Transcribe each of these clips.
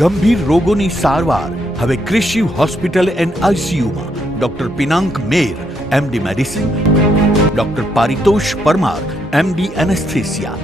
ગંભીર રોગોની સારવાર હવે ક્રિશિવ હોસ્પિટલ એન્ડ આઈસીયુમાં doctor Pinank Mer MD medicine, doctor Paritosh Parmar MD anaesthesia,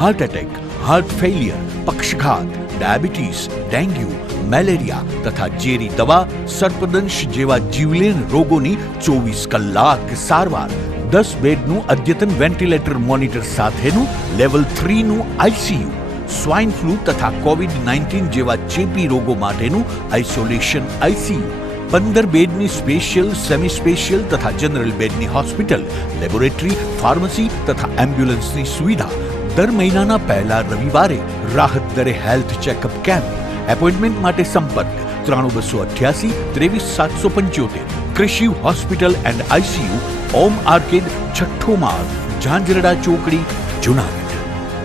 heart attack, heart failure, પક્ષઘાત, ડાયાબિટીસ, ડેન્ગ્યુ, મેલેરિયા તથા ઝેરી દવા, સર્પદંશ જેવા જીવલેણ રોગોની 24 કલાક સારવાર, 10 બેડનું અદ્યતન વેન્ટિલેટર મોનિટર સાથેનું લેવલ 3નું આઈસીયુ, સ્વાઇન ફ્લૂ તથા કોવિડ-19 જેવા ચેપી રોગો માટેનું આઇસોલેશન આઈસીયુ, 15 બેડની સ્પેશિયલ, સેમી સ્પેશિયલ તથા જનરલ બેડની હોસ્પિટલ, લેબોરેટરી, ફાર્મસી તથા એમ્બ્યુલન્સની સુવિધા, દર મહિનાના પહેલા રવિવારે રાહત દરે હેલ્થ ચેકઅપ કેમ્પ. એપોઇન્ટમેન્ટ માટે સંપર્ક 9288 23775. Krishiv hospital and ICU, Om arcade, છઠ્ઠો માળ, ઝાંઝરડા ચોકડી, જુનાગઢ.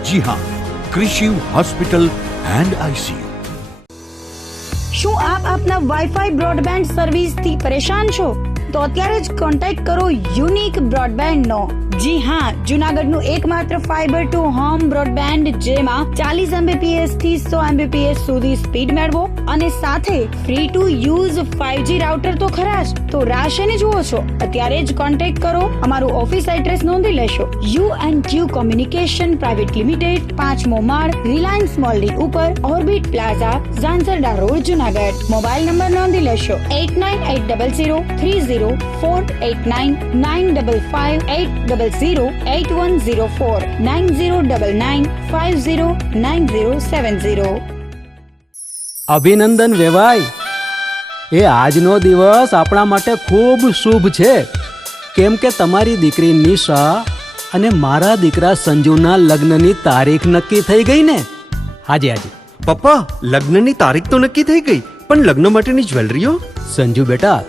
જી હા, ક્રિશિવ હોસ્પિટલ એન્ડ આઈસીયુ. શું આપ આપના વાઈફાઈ બ્રોડબેન્ડ સર્વિસ થી પરેશાન છો? તો અત્યારે જ કોન્ટેક્ટ કરો યુનિક બ્રોડબેન્ડ નો. જી હા, જુનાગઢનું એકમાત્ર ફાઈબર ટુ હોમ બ્રોડબેન્ડ જેમાં 40 Mbps થી 100 Mbps સુધી સ્પીડ મેળવો અને સાથે free to use 5G router તો ખરા જ. તો રાહ શેની જુઓ છો? અત્યારે જ કોન્ટેક્ટ કરો. અમારું ઓફિસ એડ્રેસ નોંધી લેશો. U&Q કોમ્યુનિકેશન પ્રાઇવેટ લિમિટેડ, 5મો માળ, રિલાયન્સ મોલની ઉપર, orbit plaza, Zanzarda road, Junagadh. Mobile number નોંધી લેશો 89800304899558008104 9099509070. અભિનંદન વેવાય. એ આજનો દિવસ આપણા માટે ખૂબ શુભ છે, કેમ કે તમારી દીકરી નિશા અને મારા દીકરા સંજુના લગ્નની તારીખ નક્કી થઈ ગઈ ને. હાજી હાજી પપ્પા, લગ્નની તારીખ તો નક્કી થઈ ગઈ, પણ લગ્ન માટેની જ્વેલરીઓ? સંજુ બેટા,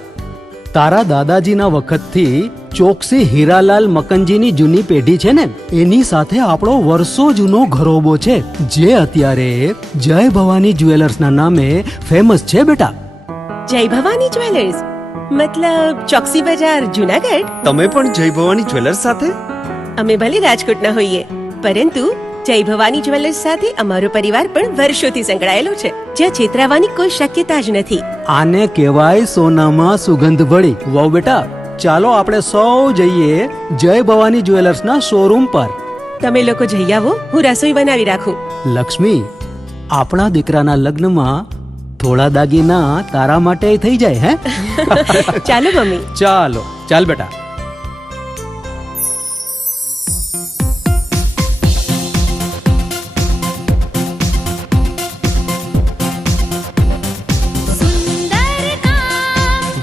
તારા દાદાજીના વખતથી ચોકસી હીરાલાલ મકનજીની જૂની પેઢી છે ને, એની સાથે આપણો વર્ષો જૂનો ઘરોબો છે, જે અત્યારે જય ભવાની જ્વેલર્સના નામે ફેમસ છે બેટા. જય ભવાની જ્વેલર્સ મતલબ ચોકસી બજાર, જુનાગઢ? તમે પણ જય ભવાની જ્વેલર્સ સાથે? અમે ભલે રાજકોટના હોઈએ, પરંતુ જય ભવાની જ્વેલર્સ સાથે અમારો પરિવાર પણ વર્ષોથી સંકળાયેલો છે, જ્યાં છેતરાવાની કોઈ શક્યતા જ નથી. આને કહેવાય સોનામાં સુગંધ ભળી. વાવ બેટા, ચાલો આપણે સૌ જઈએ જય ભવાની જ્વેલર્સના શોરૂમ પર. તમે લોકો જઈ આવો, હું રસોઈ બનાવી રાખું. લક્ષ્મી, આપણા દીકરાના લગ્નમાં થોડા દાગીના તારા માટે થઈ જાય. હે ચાલો મમ્મી. ચાલો ચાલ બેટા.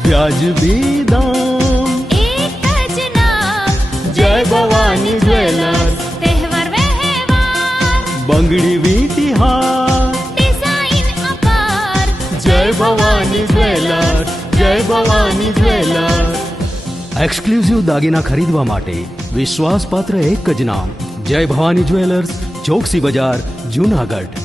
વ્યાજબી દામ, એક જ નામ, જય ભવાની જ્વેલર્સ. તહેવાર વ્યવહાર, બંગડી વીંટી હાર, ડિઝાઇન અપાર, જય ભવાની જ્વેલર્સ, જય ભવાની જ્વેલર્સ. એક્સક્લુઝિવ દાગીના ખરીદવા માટે વિશ્વાસપાત્ર એક જ નામ, જય ભવાની જ્વેલર્સ, ચોકસી બજાર, જુનાગઢ.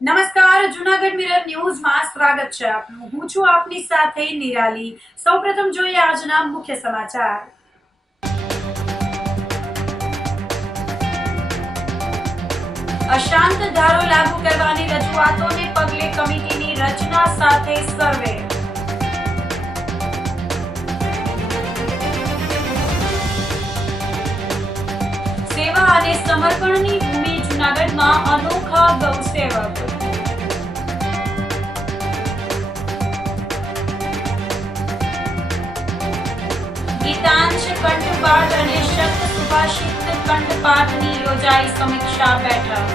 નમસ્કાર, જુનાગઢ મિરર ન્યૂઝમાં સ્વાગત છે આપનું. હું છું આપની સાથે નિરાલી. સૌપ્રથમ જોઈએ આજના મુખ્ય સમાચાર. અશાંત ધારો લાગુ કરવાની રજૂઆતોને પગલે કમિટીની રચના સાથે સર્વે. સેવા અને સમર્પણની ભૂમિ જૂનાગઢમાં અનોખા ગૌસેવક. ગીતાંશ કંઠપાઠ અને શબ્દ સુભાષિત કંઠપાઠની યોજાઈ સમીક્ષા બેઠક.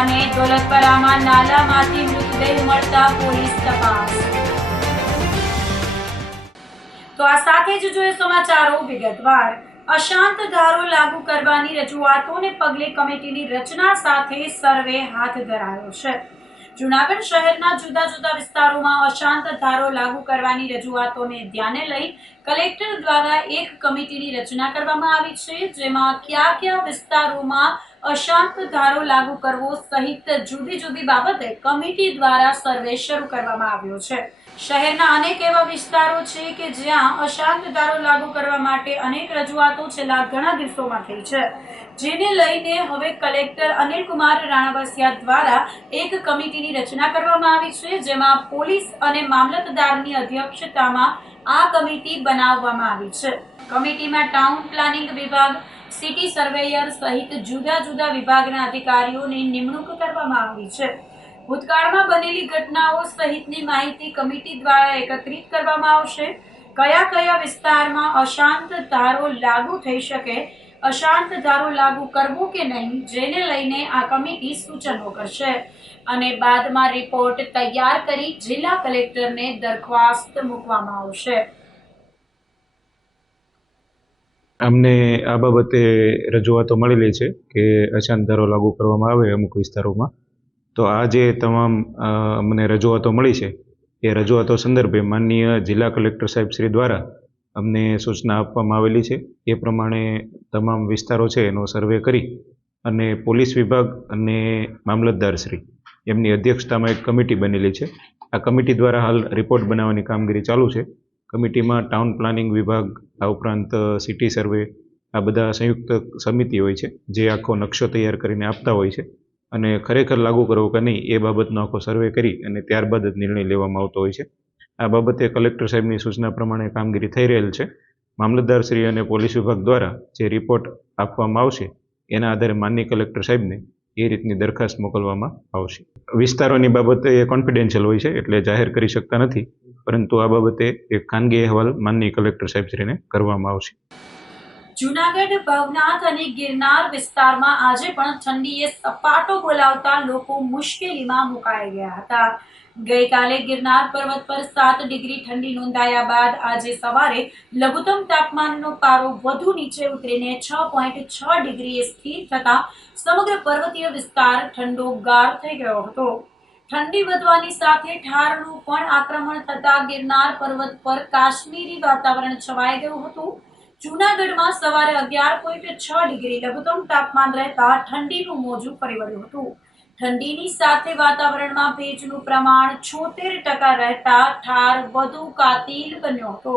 અને દોલતપરામાં નાલામાંથી મૃતદેહ મળતા પોલીસ તપાસ. તો આ સાથે જ જોઈએ સમાચારો વિગતવાર. અશાંત ધારો લાગુ કરવાની રજૂઆતોને પગલે કમિટીની રચના સાથે સર્વે હાથ ધરાયો છે. જૂનાગઢ શહેરના જુદા જુદા વિસ્તારોમાં અશાંત ધારો લાગુ કરવાની રજૂઆતોને ધ્યાને લઈ કલેક્ટર દ્વારા એક કમિટીની રચના કરવામાં આવી છે, જેમાં કયા વિસ્તારોમાં અશાંત ધારો લાગુ કરવો સહિત જુદી જુદી બાબતે કમિટી દ્વારા સર્વે શરૂ કરવામાં આવ્યો છે. શહેરના અનેક એવા વિસ્તારો છે કે જ્યાં અશાંત ધારો લાગુ કરવા માટે અનેક રજૂઆતો છેલ્લા ઘણા દિવસોમાં થઈ છે, જેને લઈને હવે કલેક્ટર અનિલકુમાર રાણાવસિયા દ્વારા એક કમિટીની રચના કરવામાં આવી છે, જેમાં પોલીસ અને મામલતદારની અધ્યક્ષતામાં આ કમિટી બનાવવામાં આવી છે. કમિટીમાં ટાઉન પ્લાનિંગ વિભાગ, સિટી સર્વેયર સહિત જુદા જુદા વિભાગના અધિકારીઓની નિમણૂક કરવામાં આવી છે. ભૂતકાળમાં બનેલી ઘટનાઓ સહિતની માહિતી કમિટી દ્વારા એકત્રિત કરવામાં આવશે. કયા વિસ્તારમાં અશાંત ધારો લાગુ થઈ શકે, અશાંત ધારો લાગુ કરવો કે નહીં, જેને લઈને આ કમિટી સૂચનો કરશે અને બાદમાં રિપોર્ટ તૈયાર કરી જિલ્લા કલેક્ટરને દરખાસ્ત મૂકવામાં આવશે. અમને આ બાબતે રજૂઆતો મળેલી છે કે અશાંત ધારો લાગુ કરવામાં આવે અમુક વિસ્તારોમાં. તો આ જે તમામ મને રજૂઆતો મળી છે એ રજૂઆતો સંદર્ભે માનનીય જિલ્લા કલેક્ટર સાહેબ શ્રી દ્વારા અમને સૂચના આપવામાં આવેલી છે. એ પ્રમાણે તમામ વિસ્તારો છે એનો સર્વે કરી અને પોલીસ વિભાગ અને મામલતદાર શ્રી એમની અધ્યક્ષતામાં એક કમિટી બનેલી છે. આ કમિટી દ્વારા હાલ રિપોર્ટ બનાવવાની કામગીરી ચાલુ છે. કમિટીમાં ટાઉન પ્લાનિંગ વિભાગ, આ ઉપરાંત સિટી સર્વે, આ બધા સંયુક્ત સમિતિ હોય છે જે આખો નકશો તૈયાર કરીને આપતા હોય છે અને ખરેખર લાગુ કરવો કે નહીં એ બાબતનો આખો સર્વે કરી અને ત્યારબાદ જ નિર્ણય લેવામાં આવતો હોય છે. આ બાબતે કલેક્ટર સાહેબની સૂચના પ્રમાણે કામગીરી થઈ રહેલ છે. મામલતદારશ્રી અને પોલીસ વિભાગ દ્વારા જે રિપોર્ટ આપવામાં આવશે એના આધારે માનનીય કલેક્ટર સાહેબને એ રીતની દરખાસ્ત મોકલવામાં આવશે. વિસ્તારોની બાબતે એ કોન્ફિડેન્શિયલ હોય છે એટલે જાહેર કરી શકતા નથી, પરંતુ આ બાબતે એક ખાનગી અહેવાલ માનનીય કલેક્ટર સાહેબશ્રીને કરવામાં આવશે. જૂનાગઢ, ભવનાથ અને ગિરનાર વિસ્તારમાં આજે પણ ઠંડીએ સપાટો બોલાવતા લોકો મુશ્કેલીમાં મુકાઈ ગયા હતા. ગઈકાલે ગિરનાર પર્વત પર 7 ડિગ્રી ઠંડી નોંધાયા બાદ આજે સવારે લઘુત્તમ તાપમાનનો પારો વધુ નીચે ઉતરીને 6.6 ડિગ્રીએ સ્થિર થતા સમગ્ર પર્વતીય વિસ્તાર ઠંડોગાર થઈ ગયો હતો. ઠંડી વધવાની સાથે ઠારનું પણ આક્રમણ થતા ગિરનાર પર્વત પર કાશ્મીરી વાતાવરણ છવાઈ ગયું હતું. જૂનાગઢમાં સવારે 11.6 ડિગ્રી લઘુત્તમ તાપમાન રહેતા ઠંડીનું મોજું ફરી વળ્યું હતું. ઠંડીની સાથે વાતાવરણમાં ભેજનું પ્રમાણ 76% રહેતા ઠાર વધુ કાતિલ બન્યો હતો.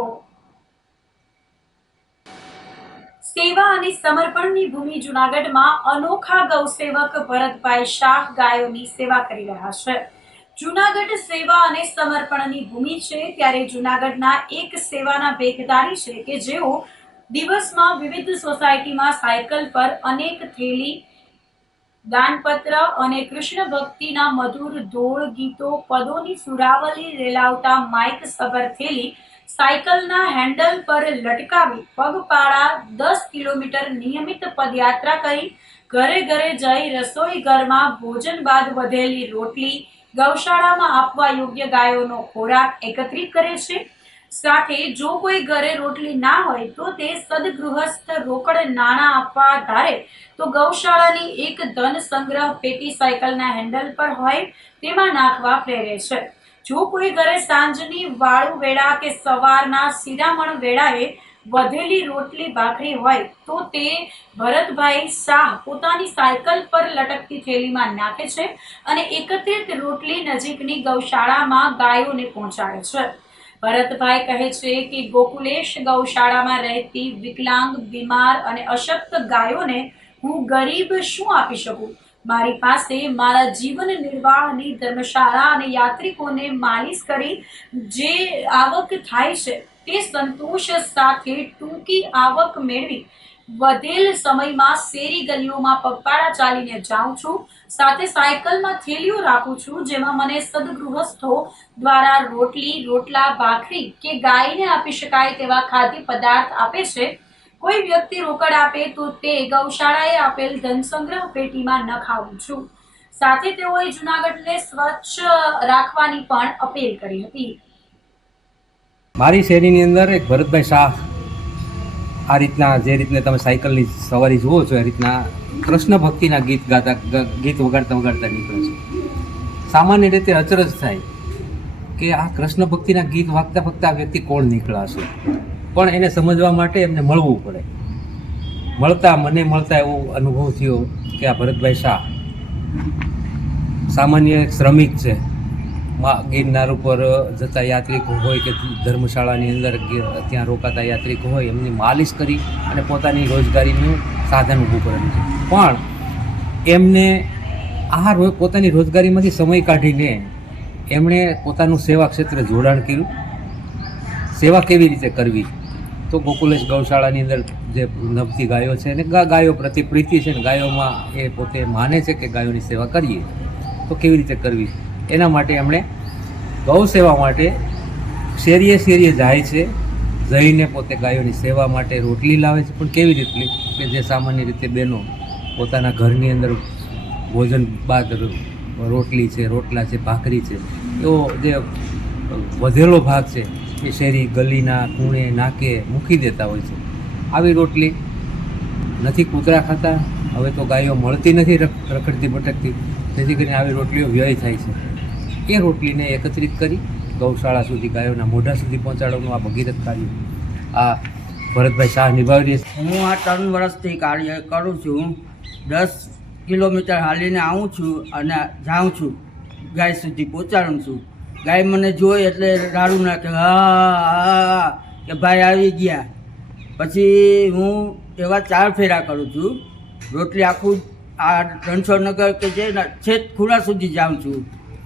સેવા અને સમર્પણની ભૂમિ જૂનાગઢમાં અનોખા ગૌસેવક ભરતભાઈ શાહ ગાયોની સેવા કરી રહ્યા છે. જૂનાગઢ સેવા અને સમર્પણની ભૂમિ છે, ત્યારે જૂનાગઢના એક સેવાના ભેખધારી છે કે જેઓ દિવસમાં વિવિધ સોસાયટીમાં સાયકલ પર અનેક થેલી, દાનપત્ર અને કૃષ્ણ ભક્તિના મધુર ધોળ ગીતો, પદોની સુરાવલી રેલાવતા માઇક સભર થેલી સાયકલના હેન્ડલ પર લટકાવી પગપાળા 10 કિલોમીટર નિયમિત પદયાત્રા કરી ઘરે ઘરે જઈ રસોઈ ઘરમાં ભોજન બાદ વધેલી રોટલી ગૌશાળામાં આપવા યોગ્ય ગાયોનો ખોરાક એકત્રિત કરે છે. સાથે જો કોઈ ઘરે રોટલી ના હોય તો તે સદગૃહસ્થ રોકડ નાણાં આપવા ધારે તો ગૌશાળાની એક ધન સંગ્રહ પેટી સાયકલના હેન્ડલ પર હોય તેમાં નાખવા પ્રેરે છે. જો કોઈ ઘરે સાંજની વાળું વેળા કે સવારના શિરામણ વેળાએ વધેલી રોટલી ભાખરી હોય તો તે ભરતભાઈ શાહ પોતાની સાયકલ પર લટકતી થેલીમાં નાખે છે અને એકત્રિત રોટલી નજીકની ગૌશાળામાં ગાયોને પહોંચાડે છે. ભરતભાઈ કહે છે કે ગોકુલેશ ગૌશાળામાં રહેતી વિકલાંગ, બીમાર અને અશક્ત ગાયોને હું ગરીબ શું આપી શકું? મારી પાસે મારા જીવન નિર્વાહની ધર્મશાળા અને યાત્રિકોને માલિશ કરી જે આવક થાય છે તે સંતોષ સાથે ટૂંકી આવક મેળવી વધેલ સમયમાં શેરી ગલીઓમાં પગપાળા ચાલીને જાઉં છું. સાથે સાયકલમાં થેલીઓ રાખું છું જેમાં મને સદગૃહસ્થો દ્વારા રોટલી, રોટલા, ભાખરી કે ગાયને આપી શકાય તેવા ખાદ્ય પદાર્થ આપે છે. કોઈ વ્યક્તિ રોકડ આપે તો તે ગૌશાળાએ આપેલ ધન સંગ્રહ પેટીમાં નખાવું છું. સાથે તેઓએ જૂનાગઢને સ્વચ્છ રાખવાની પણ અપીલ કરી હતી. મારી શેરીની અંદર એક ભરતભાઈ શાહ આ રીતના જે રીતને તમે સાયકલની સવારી જુઓ છો એ રીતના કૃષ્ણ ભક્તિના ગીત વગાડતા નીકળે છે. સામાન્ય રીતે અચરજ થાય કે આ કૃષ્ણ ભક્તિના ગીત વાગતા વખતે આ વ્યક્તિ કોણ નીકળાશે, પણ એને સમજવા માટે એમને મળવું પડે. મને મળતા એવો અનુભવ થયો કે આ ભરતભાઈ શાહ સામાન્ય એક શ્રમિક છે. ગિરનાર ઉપર જતા યાત્રિકો હોય કે ધર્મશાળાની અંદર ત્યાં રોકાતા યાત્રિકો હોય એમની માલિશ કરી અને પોતાની રોજગારીનું સાધન ઊભું કરેલું છે. પણ એમને પોતાની રોજગારીમાંથી સમય કાઢીને એમણે પોતાનું સેવા ક્ષેત્રે જોડાણ કર્યું. સેવા કેવી રીતે કરવી, તો ગોકુલેશ ગૌશાળાની અંદર જે નવતી ગાયો છે અને ગાયો પ્રત્યે પ્રીતિ છે ને ગાયોમાં એ પોતે માને છે કે ગાયોની સેવા કરીએ તો કેવી રીતે કરવી, એના માટે એમણે ગૌ સેવા માટે શેરીએ જાય છે. જઈને પોતે ગાયોની સેવા માટે રોટલી લાવે છે, પણ કેવી રીતે કે જે સામાન્ય રીતે બહેનો પોતાના ઘરની અંદર ભોજન બાદ રોટલી છે, રોટલા છે, ભાખરી છે, એવો જે વધેલો ભાગ છે એ શેરી ગલીના ખૂણે નાકે મૂકી દેતા હોય છે. આવી રોટલી નથી કૂતરા ખાતા, હવે તો ગાયો મળતી નથી રખડતી ભટકતી, જેથી કરીને આવી રોટલીઓ વ્યય થાય છે. એ રોટલીને એકત્રિત કરી ગૌશાળા સુધી ગાયોના મોઢા સુધી પહોંચાડવાનું આ ભગીરથ કાર્ય આ ભરતભાઈ શાહ નિભાવી રહ્યા છે. હું આ 3 વર્ષથી કાર્ય કરું છું. 10 કિલોમીટર હાલીને આવું છું અને જાઉં છું, ગાય સુધી પહોંચાડું છું. ગાય મને જોઈ એટલે રાડું નાખે, હા કે ભાઈ આવી ગયા. પછી હું એવા 4 ફેરા કરું છું. રોટલી આખું આ રણછોડનગર કે જે છેક ખૂણા સુધી જાઉં છું.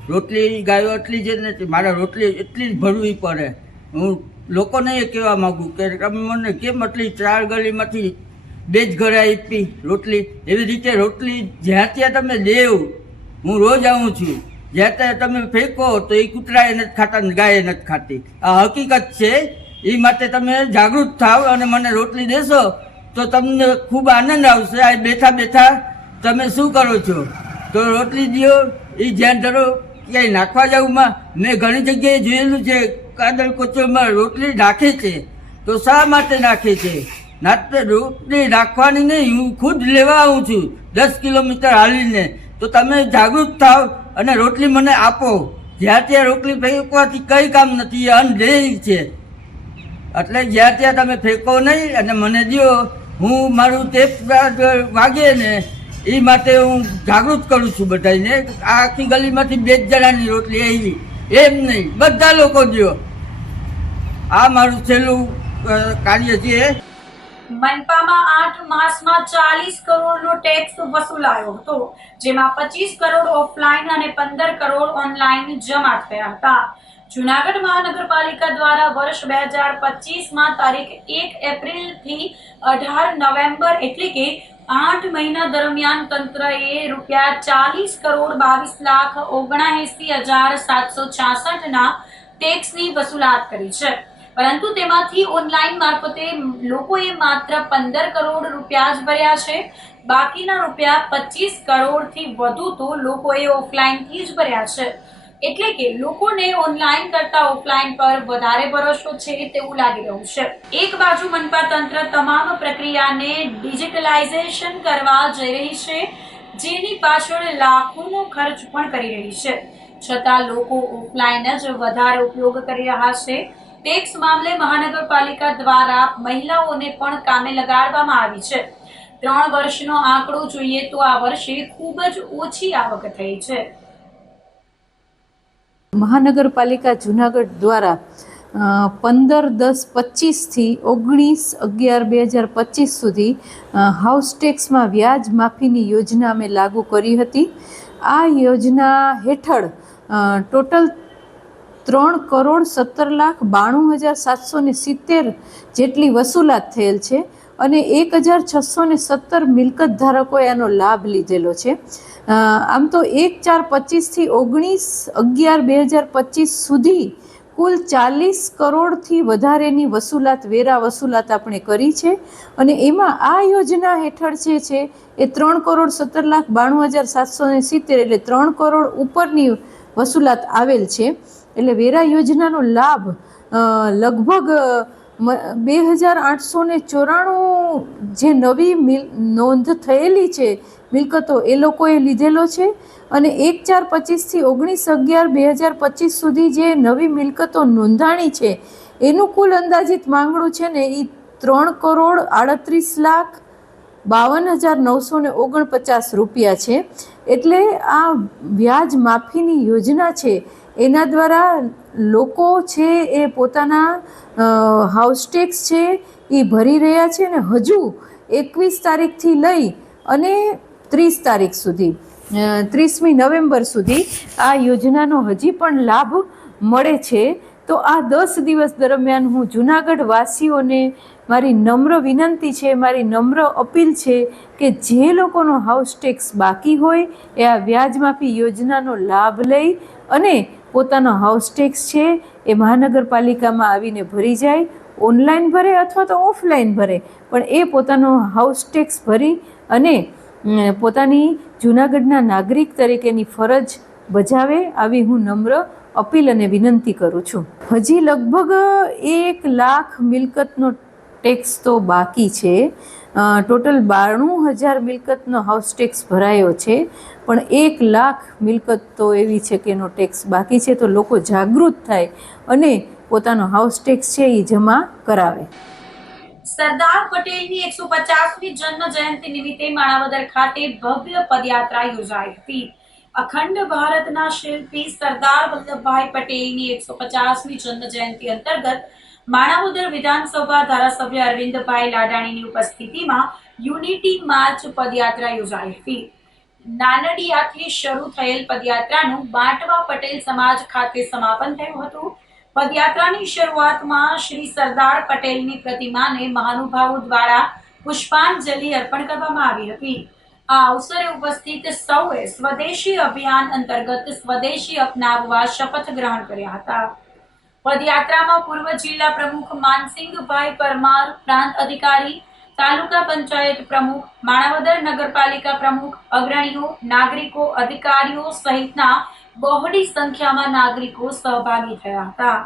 રોટલી ગાયો એટલી જ નથી, મારે રોટલી એટલી જ ભરવી પડે. હું લોકોને એ કહેવા માગું કે તમે મને કેમ એટલી 4 ગલીમાંથી 2 જ ઘરે આપી રોટલી. એવી રીતે રોટલી જ્યાં ત્યાં તમે દેવ, હું રોજ આવું છું. જ્યાં ત્યાં તમે ફેંકો તો એ કૂતરાએ નથી ખાતા ને ગાયે નથી ખાતી. આ હકીકત છે. એ માટે તમે જાગૃત થાવ અને મને રોટલી દેશો તો તમને ખૂબ આનંદ આવશે. આ બેઠા બેઠા તમે શું કરો છો તો રોટલી દો, એ ધ્યાન ધરો. ક્યાંય નાખવા જાઉંમાં મેં ઘણી જગ્યાએ જોયેલું છે, કાદળ કોચરમાં રોટલી નાખે છે. તો શા માટે નાખે છે? રોટલી નાખવાની નહીં, હું ખુદ લેવા આવું છું 10 કિલોમીટર હાલીને. તો તમે જાગૃત થાવ અને રોટલી મને આપો. જ્યાં ત્યાં રોટલી ફેંકવાથી કંઈ કામ નથી, એ અનધેય છે. એટલે જ્યાં ત્યાં તમે ફેંકો નહીં અને મને દો. હું મારું ટેપ વાગે ને એ માટે હું જાગૃત કરું છું બધાને. આ આખી ગલીમાંથી 2 જણાની રોટલી આવી, એમ નહીં, બધા લોકો દો. આ મારું છેલ્લું કાર્ય છે. મનપામાં 8 માસમાં 40 કરોડનો ટેક્સ વસૂલાયો હતો, જેમાં 25 કરોડ ઓફલાઈન અને 15 કરોડ ઓનલાઈન જમા થયા હતા. જૂનાગઢ મહાનગરપાલિકા દ્વારા વર્ષ 2025માં તારીખ 1 એપ્રિલથી 18 નવેમ્બર એટલે કે 8 મહિના દરમિયાન તંત્રએ ₹40 કરોડ 22,79,766ના ટેક્સની વસૂલાત કરી છે. પરંતુ તેમાંથી ઓનલાઈન મારફતે લોકોએ માત્ર 15 કરોડ રૂપિયા જ ભર્યા છે. બાકીના ₹25 કરોડથી વધુ તો લોકોએ ઓફલાઈનથી જ ભર્યા છે. એટલે કે લોકોને ઓનલાઈન કરતા ઓફલાઈન પર વધારે ભરોસો છે તેવું લાગી રહ્યું છે. એક બાજુ મનપા તંત્ર તમામ પ્રક્રિયાને ડિજિટલાઇઝેશન કરવા જઈ રહી છે, જેની પાછળ લાખોનો ખર્ચ પણ કરી રહી છે. છતાં લોકો ઓફલાઈન જ વધારે ઉપયોગ કરી રહ્યા છે. ટેક્સ મામલે મહાનગરપાલિકા દ્વારા મહિલાઓને પણ કામે લગાડવામાં આવી છે. 3 વર્ષનો આંકડો જોઈએ તો આ વર્ષે ખૂબ જ ઓછી આવક થઈ છે. મહાનગરપાલિકા જૂનાગઢ દ્વારા 15/10/25થી 19/11/2025 સુધી હાઉસ ટેક્સમાં વ્યાજ માફીની યોજના અમે લાગુ કરી હતી. આ યોજના હેઠળ ટોટલ 3,17,92,770 જેટલી વસૂલાત થયેલ છે અને 1,617 મિલકત ધારકોએ આનો લાભ લીધેલો છે. આમ તો 1/4/25થી 19/11/2025 સુધી કુલ 40 કરોડથી વધારેની વેરા વસૂલાત આપણે કરી છે. અને એમાં આ યોજના હેઠળ જે છે એ 3,17,92,770 એટલે 3 કરોડ ઉપરની વસૂલાત આવેલ છે. એટલે વેરા યોજનાનો લાભ લગભગ 2,894 જે નવી નોંધ થયેલી છે મિલકતો એ લોકોએ લીધેલો છે. અને 1/4/25થી 19/11/2025 સુધી જે નવી મિલકતો નોંધાણી છે એનું કુલ અંદાજિત માંગણું છે ને એ 3,38,52,949 રૂપિયા છે. એટલે આ વ્યાજ માફીની યોજના છે એના દ્વારા લોકો છે એ પોતાના હાઉસ ટેક્સ છે એ ભરી રહ્યા છે. અને હજુ 21 તારીખથી લઈ અને 30 તારીખ સુધી 30મી નવેમ્બર સુધી આ યોજનાનો હજી પણ લાભ મળે છે. તો આ 10 દિવસ દરમિયાન હું જૂનાગઢ વાસીઓને મારી નમ્ર વિનંતી છે, મારી નમ્ર અપીલ છે કે જે લોકોનો હાઉસ ટેક્સ બાકી હોય એ આ વ્યાજ માફી યોજનાનો લાભ લઈ અને પોતાનો હાઉસ ટેક્સ છે એ મહાનગરપાલિકામાં આવીને ભરી જાય. ઓનલાઈન ભરે અથવા તો ઓફલાઈન ભરે, પણ એ પોતાનો હાઉસ ટેક્સ ભરી અને પોતાની જૂનાગઢના નાગરિક તરીકેની ફરજ બજાવે આવી હું નમ્ર અપીલ અને વિનંતી કરું છું. હજી લગભગ 1 લાખ મિલકતનો ટેક્સ તો બાકી છે. ટોટલ 92,000 મિલકતનો હાઉસ ટેક્સ ભરાયો છે, પણ 1 લાખ મિલકત તો એવી છે કે એનો ટેક્સ બાકી છે. તો લોકો જાગૃત થાય અને પોતાનો હાઉસ ટેક્સ છે એ જમા કરાવે. સરદાર પટેલની 150મી જન્મ જયંતિ નિમિત્તે માણાવદર ખાતે ભવ્ય પદયાત્રા યોજાઈ હતી. અખંડ ભારતના શિલ્પી સરદાર વલ્લભભાઈ પટેલની 150મી જન્મ જયંતિ અંતર્ગત માણાવદર વિધાનસભા ધારાસભ્ય અરવિંદભાઈ લાડાણીની ઉપસ્થિતિમાં યુનિટી માર્ચ પદયાત્રા યોજાઈ હતી. નાનડિયાથી શરૂ થયેલ પદયાત્રાનું બાંટવા પટેલ સમાજ ખાતે સમાપન થયું હતું. પદયાત્રાની શરૂઆતમાં શ્રી સરદાર પટેલની પ્રતિમાને મહાનુભાવો દ્વારા પુષ્પાંજલિ અર્પણ કરવામાં આવી હતી. આ અવસરે ઉપસ્થિત સૌએ સ્વદેશી અભિયાન અંતર્ગત સ્વદેશી અપનાવવા શપથ ગ્રહણ કર્યા હતા. પદયાત્રામાં પૂર્વ જિલ્લા પ્રમુખ માનસિંગભાઈ પરમાર, પ્રાંત અધિકારી, તાલુકા પંચાયત પ્રમુખ, માણાવદર નગરપાલિકા પ્રમુખ, અગ્રણીઓ, નાગરિકો, અધિકારીઓ સહિતના બહોળી સંખ્યામાં નાગરિકો સહભાગી થયા હતા.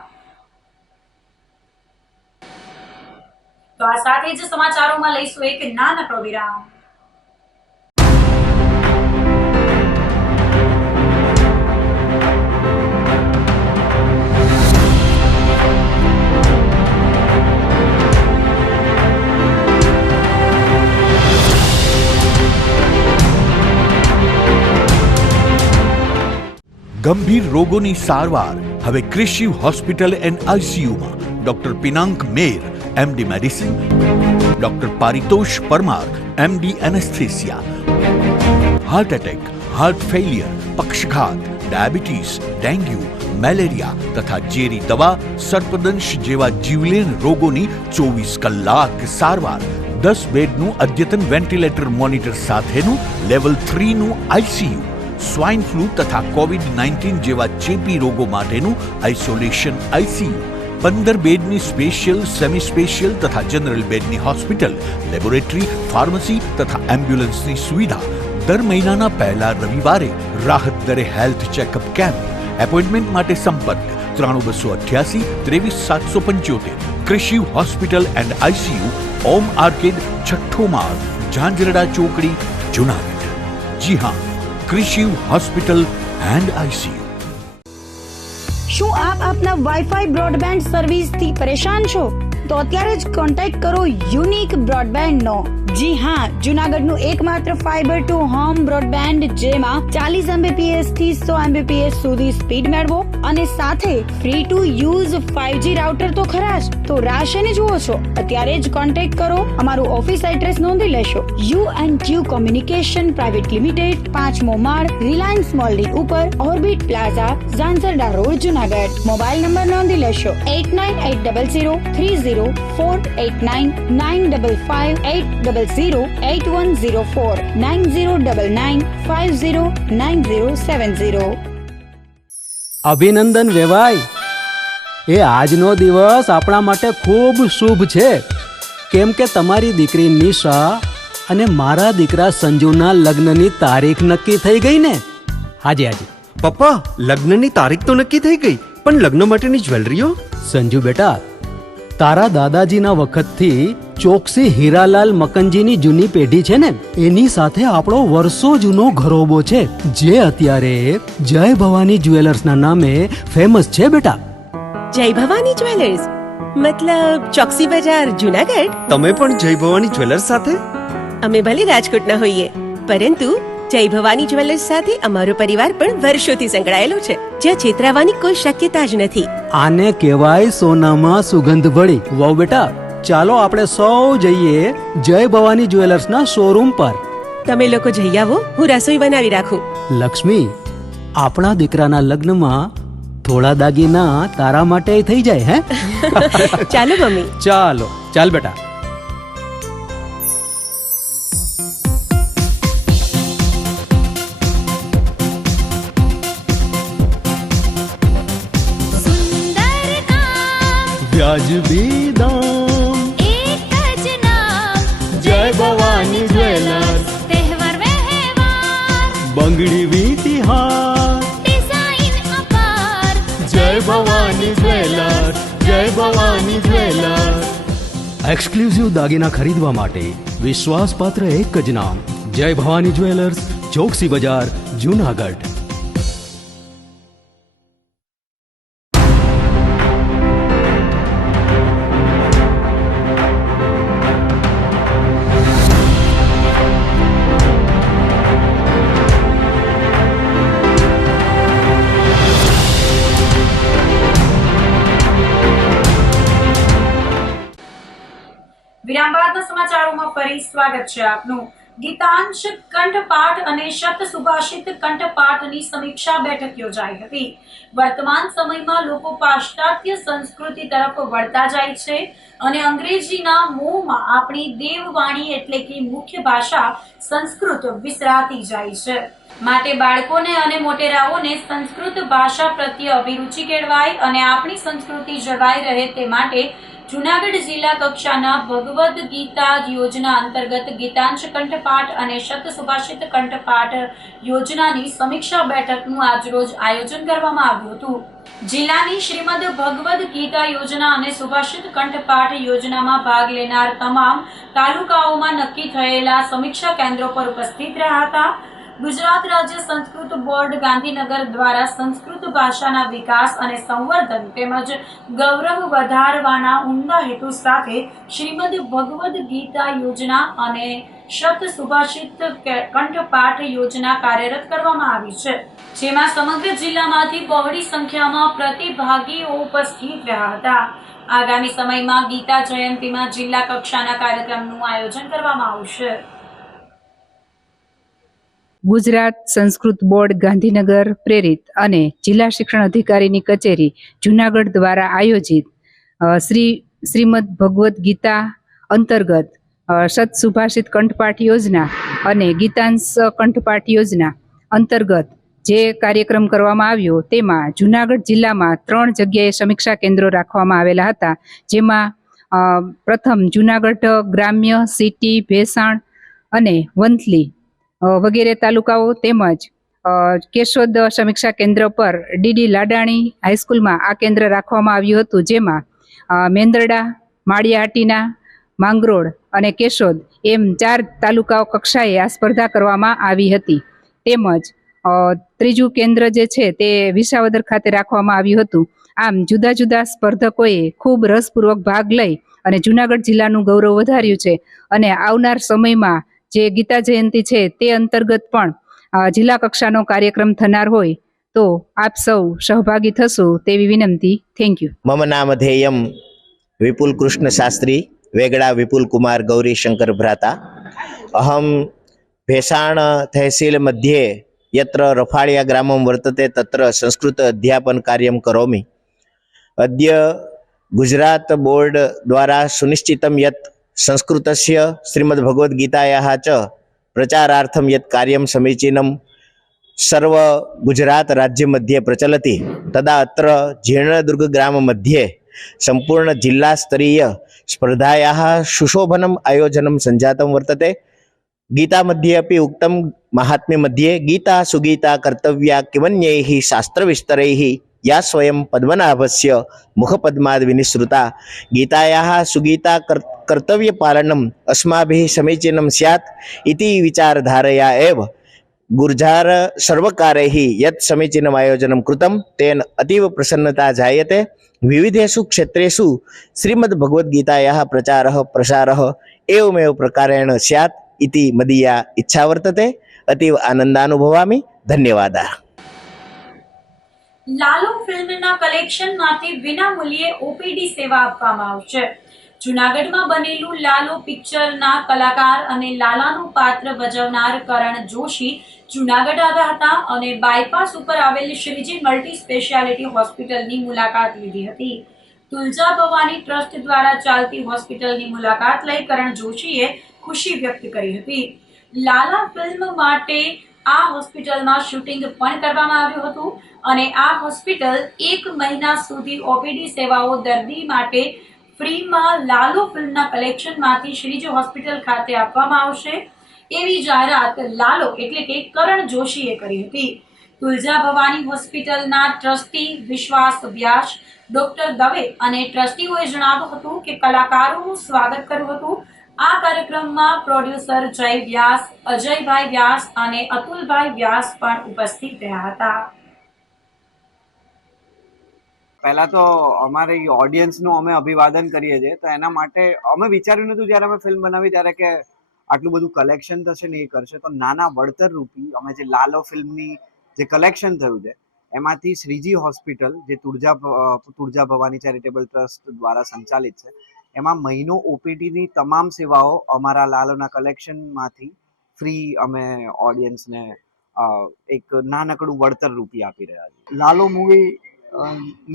તો આ સાથે જ સમાચારોમાં લઈશું એક નાનકડો વિરામ. ગંભીર રોગોની સારવાર હવે કૃષિ હોસ્પિટલ એન્ડ આઈસીયુમાં doctor Pinank Mer, MD medicine, doctor Paritosh Parmar, MD anaesthesia, heart attack, heart failure, પક્ષઘાત, ડાયાબિટીસ, ડેન્ગ્યુ, મેલેરિયા તથા ઝેરી દવા, સર્પદંશ જેવા જીવલેણ રોગોની 24 કલાક સારવાર. 10 બેડનું અદ્યતન વેન્ટિલેટર મોનિટર સાથેનું લેવલ 3નું આઈસીયુ, સ્વાઇન ફ્લૂ તથા કોવિડ-19 જેવા ચેપી રોગો માટેનું આઇસોલેશન આઈસીયુ, 15 બેડની સ્પેશિયલ, સેમી સ્પેશિયલ તથા જનરલ બેડની હોસ્પિટલ, લેબોરેટરી, ફાર્મસી તથા એમ્બ્યુલન્સની સુવિધા. દર મહિનાના પહેલા રવિવારે રાહત દરે હેલ્થ ચેકઅપ કેમ્પ. એપોઇન્ટમેન્ટ માટે સંપર્ક 9288 23775. કૃષિ hospital and ICU, Om arcade, છઠ્ઠો માળ, ઝાંઝરડા ચોકડી, જુનાગઢ. જી હા, કૃષિ હોસ્પિટલ એન્ડ આઈસીયુ. શું આપ આપના વાઈફાઈ બ્રોડબેન્ડ સર્વિસથી પરેશાન છો? તો અત્યારે જ કોન્ટેક્ટ કરો યુનિક બ્રોડબેન્ડ નો. જી હા, જૂનાગઢનું એકમાત્ર ફાઈબર ટુ હોમ બ્રોડબેન્ડ જેમાં 40 Mbps થી 100 Mbps સુધી સ્પીડ મેળવો અને સાથે free to use 5G router તો ખરા જ. તો રાશને જુઓ છો, અત્યારે જ કોન્ટેક્ટ કરો. અમારું ઓફિસ એડ્રેસ નોંધી લેશો. U&Q કોમ્યુનિકેશન પ્રાઇવેટ લિમિટેડ, 5મો માળ, રિલાયન્સ મોલની ઉપર, orbit plaza, Zanzarda road, Junagadh. Mobile number નોંધી લેશો 89800304899558008104 9099509070. અભિનંદન વેવાય. એ આજનો દિવસ આપણા માટે ખૂબ શુભ છે, કેમ કે તમારી દીકરી નિશા અને મારા દીકરા સંજુના લગ્નની તારીખ નક્કી થઈ ગઈ ને. હાજી હાજી. પપ્પા, લગ્નની તારીખ તો નક્કી થઈ ગઈ, પણ લગ્ન માટેની જ્વેલરીઓ? સંજુ બેટા, તારા દાદાજીના વખતથી ચોકસી હીરાલાલ મકનજીની જૂની પેઢી છે ને, એની સાથે આપણો વર્ષો જૂનો ઘરોબો છે, જે અત્યારે જય ભવાની જ્વેલર્સના નામે ફેમસ છે બેટા. જય ભવાની જ્વેલર્સ મતલબ ચોકસી બજાર જુનાગઢ? તમે પણ જય ભવાની જ્વેલર્સ સાથે? અમે ભલે રાજકોટના હોઈએ, પરંતુ જય ભવાની જ્વેલર્સ સાથે અમારો પરિવાર પણ વર્ષોથી સંકળાયેલો છે, જ્યાં છેતરાવાની કોઈ શક્યતા જ નથી. આને કહેવાય સોનામાં સુગંધ ભળી. વાવ બેટા, ચાલો આપણે સૌ જઈએ જય ભવાની જ્વેલર્સના શોરૂમ પર. તમે લોકો જઈ આવો, હું રસોઈ બનાવી રાખું. લક્ષ્મી, આપણા દીકરાના લગ્નમાં થોડા દાગીના તારા માટે થઈ જાય હે? ચાલો મમ્મી. ચાલો ચાલ બેટા. सुंदर नाम વ્યાજબી દામ, एक ज नाम જય ભવાની જ્વેલર્સ, तहेवार व्यवहार બંગડી વીટી હાર, डिजाइन अपार જય ભવાની જ્વેલર્સ, જય ભવાની જ્વેલર્સ. એક્સક્લુઝિવ દાગીના ખરીદવા માટે વિશ્વાસપાત્ર એક જ નામ, જય ભવાની જ્વેલર્સ, ચોકસી બજાર, જુનાગઢ. વિરામ બાદના સમાચારોમાં ફરી સ્વાગત છે આપનું. ગીતાંશ કંઠપાઠ અને શત સુભાષિત કંઠપાઠની સમીક્ષા બેઠક યોજાઈ હતી. વર્તમાન સમયમાં લોકો પાશ્ચાત્ય સંસ્કૃતિ તરફ વળતા જાય છે અને અંગ્રેજીના મોહમાં આપણી દેવવાણી એટલે કે મુખ્ય ભાષા સંસ્કૃત વિસરાતી જાય છે. માટે બાળકોને અને મોટેરાઓને સંસ્કૃત ભાષા પ્રત્યે અભિરુચિ કેળવાય અને આપણી સંસ્કૃતિ જળવાઈ રહે તે માટે જૂનાગઢ જિલ્લા કક્ષાના ભગવદ્ ગીતા યોજના અંતર્ગત ગીતાંશ કંઠપાઠ અને શત સુભાષિત કંઠપાઠ યોજનાની સમીક્ષા બેઠકનું આજરોજ આયોજન કરવામાં આવ્યું હતું. જિલ્લાની શ્રીમદ ભગવદ્ ગીતા યોજના અને સુભાષિત કંઠપાઠ યોજનામાં ભાગ લેનાર તમામ તાલુકાઓમાં નક્કી થયેલા સમીક્ષા કેન્દ્રો પર ઉપસ્થિત રહ્યા હતા. ગુજરાત રાજ્ય સંસ્કૃત બોર્ડ ગાંધીનગર દ્વારા સંસ્કૃત ભાષાના વિકાસ અને સંવર્ધન તેમજ ગૌરવ વધારવાના ઉમદા હેતુ સાથે શ્રીમદ ભગવદ્ ગીતા યોજના અને શત સુભાષિત કંઠપાઠ યોજના કાર્યરત કરવામાં આવી છે, જેમાં સમગ્ર જિલ્લામાંથી બહોળી સંખ્યામાં પ્રતિભાગીઓ ઉપસ્થિત રહ્યા હતા. આગામી સમયમાં ગીતા જયંતીમાં જિલ્લા કક્ષાના કાર્યક્રમનું આયોજન કરવામાં આવશે. ગુજરાત સંસ્કૃત બોર્ડ ગાંધીનગર પ્રેરિત અને જિલ્લા શિક્ષણ અધિકારીની કચેરી જૂનાગઢ દ્વારા આયોજિત શ્રીમદ ભગવદ્ ગીતા અંતર્ગત શત સુભાષિત કંઠપાઠ યોજના અને ગીતાંશ કંઠપાઠ યોજના અંતર્ગત જે કાર્યક્રમ કરવામાં આવ્યો તેમાં જૂનાગઢ જિલ્લામાં 3 જગ્યાએ સમીક્ષા કેન્દ્રો રાખવામાં આવેલા હતા, જેમાં પ્રથમ જૂનાગઢ ગ્રામ્ય, સિટી, ભેસાણ અને વંથલી વગેરે તાલુકાઓ તેમજ કેશોદ સમીક્ષા કેન્દ્ર પર ડીડી લાડાણી હાઈસ્કૂલમાં આ કેન્દ્ર રાખવામાં આવ્યું હતું, જેમાં મેંદરડા, માળિયાહાટીના, માંગરોળ અને કેશોદ એમ 4 તાલુકાઓ કક્ષાએ આ સ્પર્ધા કરવામાં આવી હતી. તેમજ ત્રીજું કેન્દ્ર જે છે તે વિસાવદર ખાતે રાખવામાં આવ્યું હતું. આમ જુદા જુદા સ્પર્ધકોએ ખૂબ રસપૂર્વક ભાગ લઈ અને જૂનાગઢ જિલ્લાનું ગૌરવ વધાર્યું છે અને આવનાર સમયમાં જે ગીતા જયંતિ છે તે અંતર્ગત પણ જિલ્લા કક્ષાનો કાર્યક્રમ થનાર હોય તો આપ સૌ સહભાગી થશો તેવી વિનંતી. Thank you. મમ નામ ધેયમ વિપુલ કૃષ્ણ શાસ્ત્રી વેગડા વિપુલ કુમાર ગૌરી શંકર ભ્રાતા અહમ ભેસાણ તહેસીલ મધ્યે यत्र रफाळिया ग्रामं वर्तते तत्र संस्कृत अध्यापन कार्यं करोमि। अद्य गुजरात बोर्ड द्वारा सुनिश्चितं यत् संस्कृतस्य श्रीमद्भगवद्गीतायाः च प्रचारार्थं यत् कार्यं समीचीनं सर्व गुजरात राज्य मध्ये प्रचलति तदा अत्र जीर्णदुर्ग ग्राम मध्ये संपूर्ण जिल्ला स्तरीय स्पर्धायाः सुशोभनम् आयोजनं सञ्जातं वर्तते। गीता मध्ये अपि उक्तं महात्म्य मध्ये गीता सुगीता कर्तव्या किमन्यैः शास्त्रविस्तरैः या स्वयं पद्मनाभस्य मुखपद्माद् विनिसृता गीतायाः सुगीता कर्तव्यपालनम् अस्माभिः समीचीनं स्यात् इति विचारधारया एव गुर्जार सर्वकारैः यत् समीचीनम् आयोजनं कृतं तेन अतीव प्रसन्नता जायते। विविधेषु क्षेत्रेषु श्रीमद्भगवद्गीतायाः प्रचारः प्रसारः एवमेव प्रकारेण स्यात् इति मदीया इच्छा वर्तते। अतीव आनन्दानुभवामि। धन्यवादः। લાલો ફિલ્મના કલેક્શનમાંથી વિનામૂલ્યે ઓપીડી સેવા આપવામાં આવશે। જૂનાગઢમાં બનેલું લાલો પિક્ચરના કલાકાર અને લાલાનું પાત્ર ભજવનાર કરણ જોશી જૂનાગઢ આવ્યા હતા અને બાયપાસ ઉપર આવેલ શ્રીજી મલ્ટી સ્પેશિયાલિટી હોસ્પિટલની મુલાકાત લીધી હતી। તુલજા ભવાની ટ્રસ્ટ દ્વારા ચાલતી હોસ્પિટલની મુલાકાત લઈ કરણ જોશીએ ખુશી વ્યક્ત કરી હતી। લાલા ફિલ્મ માટે આ હોસ્પિટલમાં શૂટિંગ પણ કરવામાં આવ્યું હતું અને આ હોસ્પિટલ 1 મહિના સુધી ઓપીડી સેવાઓ દર્દી માટે ફ્રીમાં લાલો ફિલ્મના કલેક્શનમાંથી શ્રીજી હોસ્પિટલ ખાતે આપવામાં આવશે એવી જાહેરાત લાલો એટલે કે કરણ જોશીએ કરી હતી। તુલજા ભવાની હોસ્પિટલના ટ્રસ્ટી વિશ્વાસ વ્યાસ, ડોક્ટર દવે અને ટ્રસ્ટીઓએ જણાવ્યું હતું કે કલાકારોનું સ્વાગત કર્યું હતું। આ કાર્યક્રમમાં પ્રોડ્યુસર જય વ્યાસ, અજયભાઈ વ્યાસ અને અતુલભાઈ વ્યાસ પણ ઉપસ્થિત રહ્યા હતા। પહેલા તો અમારી ઓડિયન્સનું અમે અભિવાદન કરીએ છીએ। તો એના માટે અમે વિચાર્યું નહોતું જ્યારે અમે ફિલ્મ બનાવી ત્યારે કે આટલું બધું કલેક્શન થશે ને એ કરશે। તો નાના વળતર રૂપી અમે જે લાલો ફિલ્મની જે કલેક્શન થયું છે એમાંથી શ્રીજી હોસ્પિટલ જે તુળજા ભવાની ચેરિટેબલ ટ્રસ્ટ દ્વારા સંચાલિત છે એમાં મહિનો ઓપીડીની તમામ સેવાઓ અમારા લાલોના કલેક્શનમાંથી ફ્રી અમે ઓડિયન્સને એક નાનકડું વળતર રૂપી આપી રહ્યા છીએ। લાલો મૂવી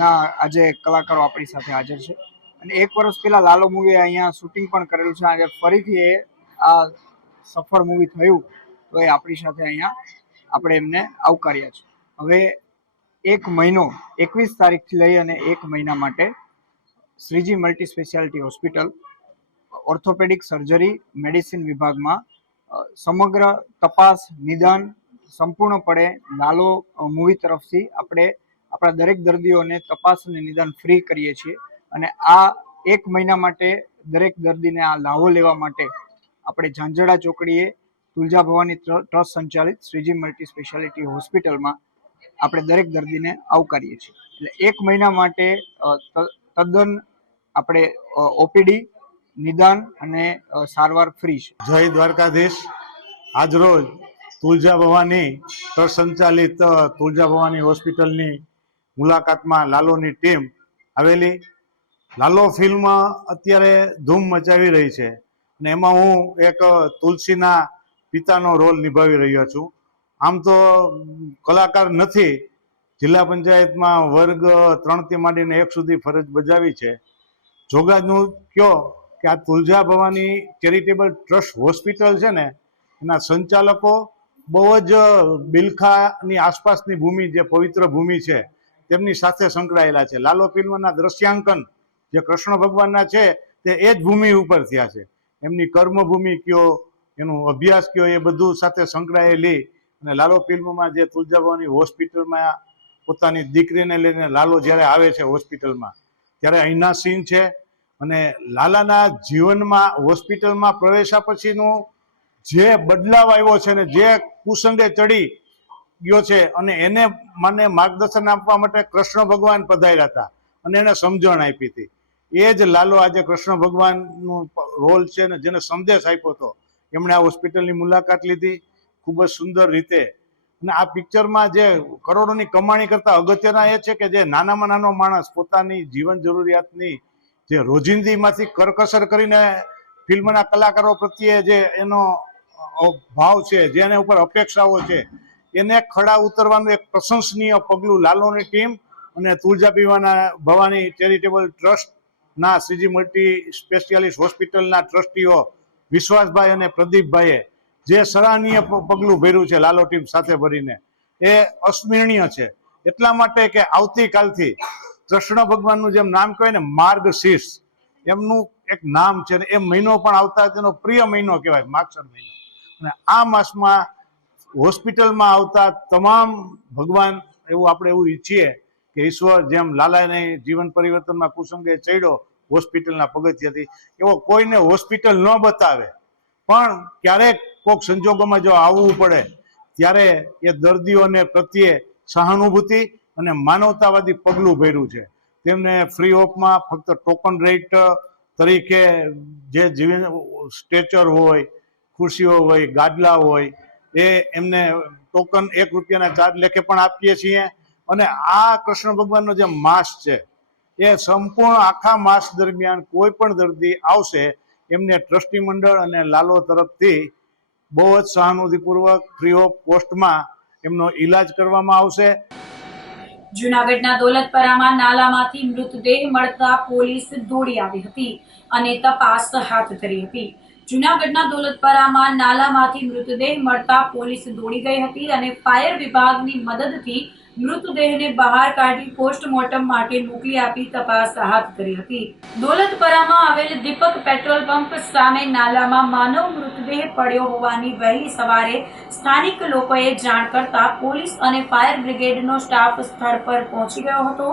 ના આજે કલાકારો આપણી સાથે હાજર છે અને 1 વર્ષ પહેલા લાલો મૂવી અહીંયા શૂટિંગ પણ કરેલું છે। આજે ફરીથી આ સફળ મૂવી થયું તો એ આપણી સાથે અહીંયા આપણે એમને આવકાર્યા છે। હવે 1 મહિનો 21 તારીખથી લઈ અને 1 મહિના માટે Shriji multi speciality hospital orthopaedic surgery medicine વિભાગમાં સમગ્ર તપાસ નિદાન સંપૂર્ણપણે લાલો મૂવી તરફથી આપણે આપણા દરેક દર્દીઓને તપાસ અને નિદાન ફ્રી કરીએ છીએ અને આ 1 મહિના માટે દરેક દર્દીને આ લાવો લેવા માટે આપણે ઝાંઝડા ચોકડીએ તુલજા ભવાની ટ્રસ્ટ સંચાલિત શ્રીજી મલ્ટી સ્પેશિયાલિટી હોસ્પિટલમાં આપણે દરેક દર્દીને આવકારીએ છીએ। એટલે 1 મહિના માટે તદ્દન આપણે ઓપીડી નિદાન અને સારવાર ફ્રી છે। જય દ્વારકાધીશ। આજરોજ તુલજા ભવાની ટ્રસ્ટ સંચાલિત તુલજા ભવાની હોસ્પિટલની મુલાકાતમાં લાલોની ટીમ આવેલી। લાલો ફિલ્મ અત્યારે ધૂમ મચાવી રહી છે અને એમાં હું એક તુલસીના પિતાનો રોલ નિભાવી રહ્યો છું। આમ તો કલાકાર નથી, જિલ્લા પંચાયતમાં વર્ગ 3 થી માંડીને 1 સુધી ફરજ બજાવી છે। જોગાનું કયો કે આ Tulja Bhavani charitable trust hospital છે ને એના સંચાલકો બહુ જ બિલખાની આસપાસની ભૂમિ જે પવિત્ર ભૂમિ છે તેમની સાથે સંકળાયેલા છે। લાલો ફિલ્મના દ્રશ્યાંકન જે કૃષ્ણ ભગવાનના છે તે એ જ ભૂમિ ઉપર થયા છે। એમની કર્મભૂમિ કયો, એનું અભ્યાસ કયો, એ બધું સાથે સંકળાયેલી અને લાલો ફિલ્મમાં જે તુલજા ભવાની હોસ્પિટલમાં પોતાની દીકરીને લઈને લાલો જ્યારે આવે છે હોસ્પિટલમાં ત્યારે અહીંના સીન છે અને લાલાના જીવનમાં હોસ્પિટલમાં પ્રવેશ્યા પછીનું જે બદલાવ આવ્યો છે ને જે કુસંગે ચડી ગયો છે અને એને મને માર્ગદર્શન આપવા માટે કૃષ્ણ ભગવાન પધાર્યા હતા અને એને સમજણ આપી હતી। એ જ લાલો આજે કૃષ્ણ ભગવાનનું રોલ છે ને જેને સંદેશ આપ્યો હતો એમણે આ હોસ્પિટલની મુલાકાત લીધી ખૂબ જ સુંદર રીતે। અને આ પિક્ચરમાં જે કરોડોની કમાણી કરતા અગત્યના એ છે કે જે નાનામાં નાનો માણસ પોતાની જીવન જરૂરિયાતની જે રોજિંદીમાંથી કરકસર કરીને ફિલ્મના કલાકારો પ્રત્યે જે એનો ભાવ છે, જે એના ઉપર અપેક્ષાઓ છે એને ખડા ઉતરવાનું એક પ્રશંસનીય પગલું લાલોની ટીમ અને તુલજા ભવાની ચેરિટેબલ ટ્રસ્ટના શ્રીજી મલ્ટી સ્પેશિયાલિસ્ટ હોસ્પિટલના ટ્રસ્ટીઓ વિશ્વાસભાઈ અને પ્રદીપભાઈએ જે સરાહનીય પગલું ભર્યું છે લાલો ટીમ સાથે ભરીને એ અસ્મરણીય છે. એટલા માટે કે આવતીકાલથી કૃષ્ણ ભગવાનનું જેમ નામ કહેવાય ને માર્ગશીર્ષ, એમનું એક નામ છે, એ મહિનો પણ આવતા તેનો પ્રિય મહિનો કહેવાય, માગસર મહિનો. અને આ માસમાં હોસ્પિટલમાં આવતા તમામ ભગવાન, એવું આપણે એવું ઈચ્છીએ કે ઈશ્વર જેમ લાલાને જીવન પરિવર્તનમાં કુસંગે ચડ્યો હોસ્પિટલના પગથિયાથી, એવો કોઈને હોસ્પિટલ ન બતાવે, પણ ક્યારેક કોઈક સંજોગોમાં જો આવવું પડે ત્યારે એ દર્દીઓને પ્રત્યે સહાનુભૂતિ અને માનવતાવાદી પગલું ભર્યું છે. તેમને ફ્રી ઓફમાં ફક્ત ટોકન રેટ તરીકે જે જીવન સ્ટ્રેચર હોય, ખુરશીઓ હોય, ગાદલા હોય, એ એમને ટોકન 1 રૂપિયાના ચાર્જ લેખે પણ આપીએ છીએ. અને આ કૃષ્ણ ભગવાનનો જે માસ છે એ સંપૂર્ણ આખા માસ દરમિયાન કોઈ પણ દર્દી આવશે એમને ટ્રસ્ટી મંડળ અને લાલો તરફથી બહુ જ સહાનુભૂતિપૂર્વક ફ્રી ઓફ કોસ્ટમાં એમનો ઈલાજ કરવામાં આવશે. જૂનાગઢના દોલતપરામાં નાલામાંથી મૃતદેહ મળતા પોલીસ દોડી આવી હતી અને તપાસ હાથ ધરી હતી. જૂનાગઢના દોલતપરામાં નાલામાંથી મૃતદેહ મળતા પોલીસ દોડી ગઈ હતી અને ફાયર વિભાગની મદદથી મૃતદેહને બહાર કાઢી પોસ્ટમોર્ટમ માટે મોકલી આપી તપાસ હાથ ધરી હતી. દોલતપરામાં આવેલ દીપક પેટ્રોલ પંપ સામે નાલામાં માનવ મૃતદેહ પડ્યો હોવાની વહેલી સવારે સ્થાનિક લોકોએ જાણ કરતા પોલીસ અને ફાયર બ્રિગેડનો સ્ટાફ સ્થળ પર પહોંચી ગયો હતો.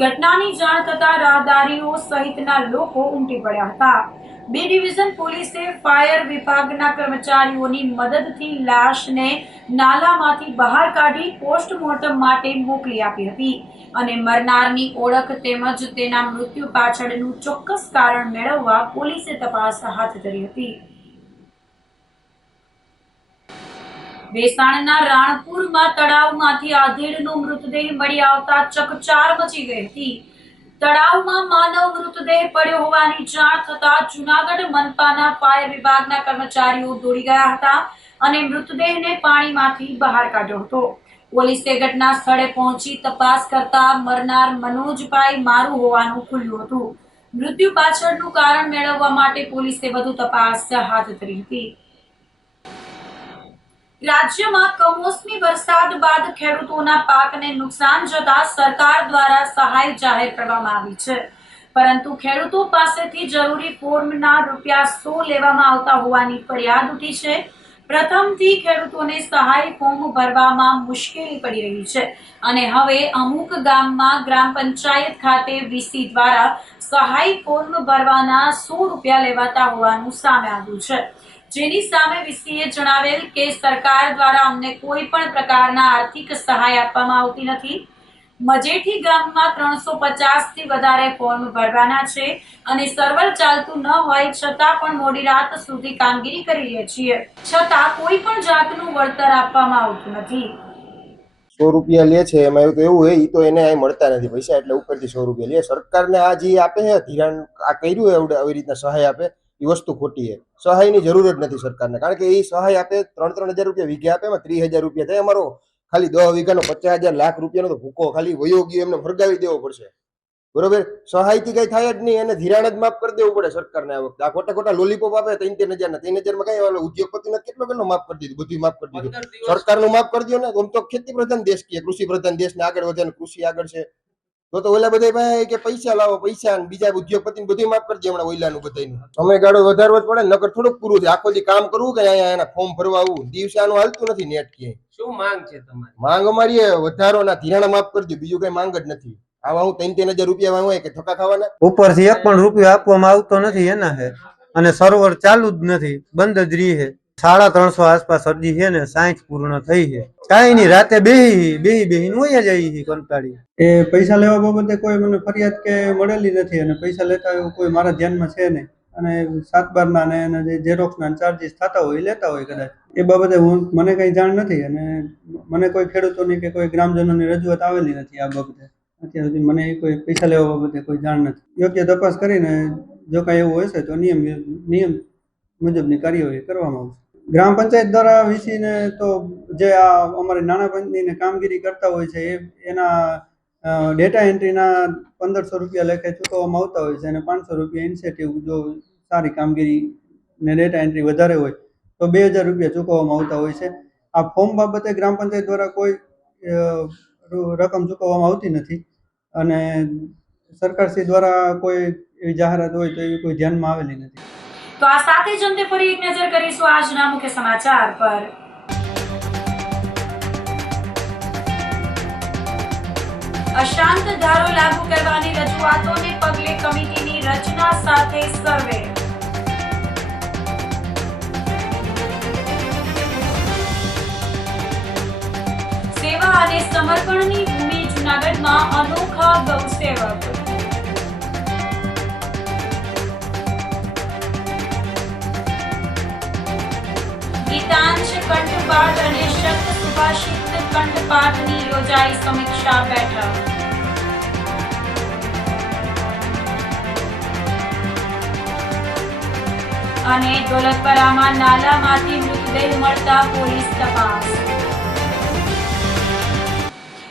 ઘટનાની જાણ થતા રાહદારીઓ સહિતના લોકો ઉમટી પડ્યા હતા. બી ડિવિઝન પોલીસે ફાયર વિભાગના કર્મચારીઓની મદદથી લાશને નાલામાંથી બહાર કાઢી પોસ્ટમોર્ટમ માટે મોકલી આપી હતી અને મરનારની ઓળખ તેમજ તેના મૃત્યુ પાછળનું ચોક્કસ કારણ મેળવવા પોલીસે તપાસ હાથ ધરી હતી. વેસાણના રાણપુરમાં તળાવમાંથી આધેડનો મૃતદેહ મળી આવતા ચકચાર મચી ગઈ હતી. તળાવમાં માનવ મૃતદેહ પડ્યો હોવાની જાણ થતા જૂનાગઢ મનપાના ફાયર વિભાગના કર્મચારીઓ દોડી ગયા હતા અને મૃતદેહને પાણીમાંથી બહાર કાઢ્યો હતો. પોલીસે ઘટના સ્થળે પહોંચી તપાસ કરતા મરનાર મનોજભાઈ મારું હોવાનું ખુલ્યું હતું. મૃત્યુ પાછળનું કારણ મેળવવા માટે પોલીસે વધુ તપાસ હાથ ધરી હતી. રાજ્યમાં કમોસમી વરસાદ બાદ ખેડૂતોના પાકને નુકસાન જતા સરકાર દ્વારા સહાય જાહેર કરવામાં આવી છે, પરંતુ ખેડૂતો પાસેથી જરૂરી ફોર્મના ₹100 લેવામાં આવતા હોવાની ફરિયાદ ઉઠી છે. પ્રથમથી ખેડૂતોને સહાય ફોર્મ ભરવામાં મુશ્કેલી પડી રહી છે અને હવે અમુક ગામમાં ગ્રામ પંચાયત ખાતે વીસી દ્વારા સહાય ફોર્મ ભરવાના ₹100 લેવાતા હોવાનું સામે આવ્યું છે, જેની સામે વીસીએ જણાવેલ કે સરકાર દ્વારા અમને કોઈ પણ પ્રકારના આર્થિક સહાય આપવામાં આવતી નથી. મજેઠી ગામમાં 350થી વધારે ફોર્મ ભરવાના છે અને સર્વર ચાલતું ન હોય છતાં પણ મોડી રાત સુધી કામગીરી કરી રહ્યા છીએ, છતાં કોઈ પણ જાતનું વળતર આપવામાં આવતું નથી. ₹100 લે છે, એમાં એવું તો એવું હોય, એ તો એને અહીં મળતા નથી પૈસા, એટલે ઉપરથી ₹100 લે. સરકારને આ જે આપે છે ધિરાણ, આ કર્યું એવું આવી રીતના સહાય આપે, એ વસ્તુ ખોટી છે. સહાયની જરૂર જ નથી સરકારને, કારણ કે એ સહાય આપે 3-3 હજાર રૂપિયા વીઘે આપે, એમાં 30,000 રૂપિયા થાય. અમારો ખાલી 10 વીઘાનો 50,000 લાખ રૂપિયાનો તો ભૂકો ખાલી વયો ગયો, એમને ફરગાવી દેવો પડશે. બરોબર, સહાયથી કઈ થાય જ નહીં, એને ધિરાણ જ માફ કરી દેવું પડે સરકારને. આ વખતે આ ખોટા લોલીપોપ આપે 3-3 હજાર, 3 હજારમાં કઈ ઉદ્યોગપતિને કેટલો માફ કરી દીધું, બધું માફ કરી દીધું. સરકારનું માફ કરી દો ને. આમ તો ખેતી પ્રધાન દેશ કે કૃષિ પ્રધાન દેશને આગળ વધે, કૃષિ આગળ છે, તો ઓલા બધા ભાઈ કે પૈસા લાવો, પૈસા બીજા ઉદ્યોગપતિને બધું માફ કરી દે. હમણાં ઓઈલાનું બધાનું સમયગાળો વધારવો જ પડે, નકર થોડુંક પૂરું થાય. આખો દી કામ કરવું કે અહીંયા એના ફોર્મ ભરવા આવવું, દિવસે આનું હાલતું નથી. નેટ ક્યાંય શું માંગ છે તમારી? માંગ અમારી વધારો ના ધિરાણ માફ કરી દો, બીજું કઈ માંગ જ નથી. આવા હું 3-3 હજાર રૂપિયા હોય કે થકા ખાવાના, ઉપરથી એક પણ રૂપિયો આપવામાં આવતો નથી એના છે. અને સર્વર ચાલુ જ નથી, બંધ જ રહી છે. 350 આસપાસ અરજી છે ને 60 પૂર્ણ થઈ છે. કાંઈ નહીં, રાતે બેહીને હોય જાય કંટાળી. એ પૈસા લેવા બાબતે કોઈ મને ફરિયાદ કે મળેલી નથી, અને પૈસા લેતા એવું કોઈ મારા ધ્યાનમાં છે નહીં. અને 7/12 ના ને જે ઝેરોક્સના ચાર્જીસ થતા હોય લેતા હોય કદાચ. એ બાબતે મને કઈ જાણ નથી, અને મને કોઈ ખેડૂતોની કે કોઈ ગ્રામજનોની રજૂઆત આવેલી નથી આ બાબતે. અત્યાર સુધી મને કોઈ પૈસા લેવા બાબતે કોઈ જાણ નથી. યોગ્ય તપાસ કરીને જો કાંઈ એવું હશે તો નિયમ મુજબની કાર્યવાહી કરવામાં આવશે. ગ્રામ પંચાયત દ્વારા વીસીને તો જે આ અમારી નાણાં પંચની કામગીરી કરતા હોય છે એના ડેટા એન્ટ્રીના 1,500 રૂપિયા લેખે ચૂકવવામાં આવતા હોય છે, અને 500 રૂપિયા ઇન્સેન્ટિવ જો સારી કામગીરી ને ડેટા એન્ટ્રી વધારે હોય તો 2,000 રૂપિયા ચૂકવવામાં આવતા હોય છે. આ ફોર્મ બાબતે ગ્રામ પંચાયત દ્વારા કોઈ રકમ ચૂકવવામાં આવતી નથી અને સરકારશ્રી દ્વારા કોઈ એવી જાહેરાત હોય તો એવી કોઈ ધ્યાનમાં આવેલી નથી. તો આ સાથે જ અંતે ફરી એક નજર કરીશું આજના મુખ્ય સમાચાર પર. અશાંત ધારો લાગુ કરવાની રજૂઆતોને પગલે કમિટીની રચના સાથે સર્વે. સેવા અને સમર્પણની ભૂમિ જૂનાગઢમાં અનોખા ગૌસેવક. ગીતાંશ કંઠપાઠ અને શબ્દ સુભાષિત કંઠપાઠની યોજાઈ સમીક્ષા બેઠક. અને દોલતપરામાં નાલામાંથી મૃતદેહ મળતા પોલીસ તપાસ.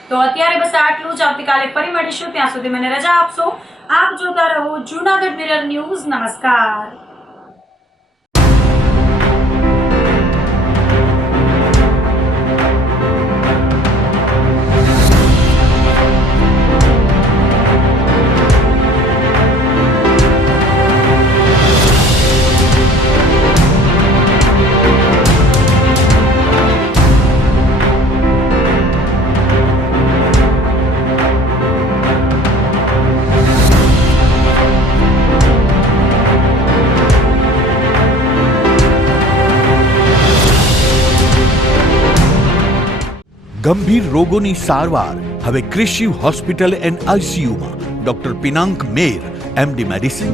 તો અત્યારે બસ આટલું જ. આવતીકાલે ફરી મળીશું. ત્યાં સુધી મને રજા આપશો. આપ જોતા રહો જૂનાગઢ મિરર ન્યૂઝ. નમસ્કાર. ગંભીર રોગોની સારવાર હવે કૃષિ હોસ્પિટલ એન્ડ આઈસીયુમાં doctor Pinank Mer MD medicine,